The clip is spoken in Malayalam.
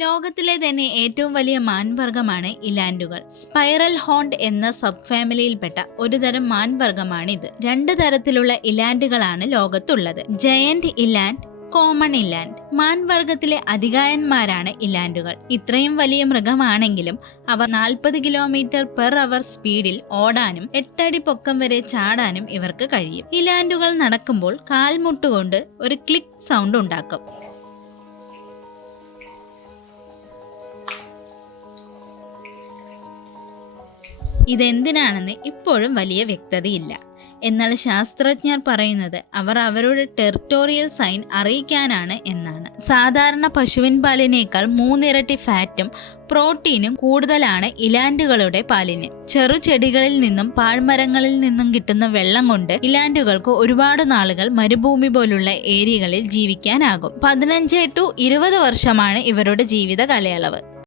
ലോകത്തിലെ തന്നെ ഏറ്റവും വലിയ മാൻവർഗമാണ് ഇലാൻഡുകൾ സ്പൈറൽ ഹോണ്ട് എന്ന സബ് ഫാമിലിയിൽപ്പെട്ട ഒരു തരം മാൻവർഗമാണിത് രണ്ട് തരത്തിലുള്ള ഇലാൻഡുകളാണ് ലോകത്തുള്ളത്. ജയന്റ് ഇലാൻഡ് കോമൺ ഇലാൻഡ് മാൻവർഗത്തിലെ അധികായന്മാരാണ് ഇലാൻഡുകൾ ഇത്രയും വലിയ മൃഗമാണെങ്കിലും അവർ നാൽപ്പത് കിലോമീറ്റർ പെർ അവർ സ്പീഡിൽ ഓടാനും എട്ടടി പൊക്കം വരെ ചാടാനും ഇവർക്ക് കഴിയും. ഇലാൻഡുകൾ നടക്കുമ്പോൾ കാൽമുട്ടുകൊണ്ട് ഒരു ക്ലിക്ക് സൗണ്ട് ഉണ്ടാക്കും. ഇതെന്തിനാണെന്ന് ഇപ്പോഴും വലിയ വ്യക്തതയില്ല. എന്നാൽ ശാസ്ത്രജ്ഞർ പറയുന്നത് അവർ അവരുടെ ടെറിട്ടോറിയൽ സൈൻ അറിയിക്കാനാണ് എന്നാണ്. സാധാരണ പശുവിൻ പാലിനേക്കാൾ മൂന്നിരട്ടി ഫാറ്റും പ്രോട്ടീനും കൂടുതലാണ് ഇലാൻഡുകളുടെ പാലിന്. ചെറുചെടികളിൽ നിന്നും പാഴ്മരങ്ങളിൽ നിന്നും കിട്ടുന്ന വെള്ളം കൊണ്ട് ഇലാൻഡുകൾക്ക് ഒരുപാട് നാളുകൾ മരുഭൂമി പോലുള്ള ഏരിയകളിൽ ജീവിക്കാനാകും. പതിനഞ്ച് ടു ഇരുപത് വർഷമാണ് ഇവരുടെ ജീവിത കാലയളവ്.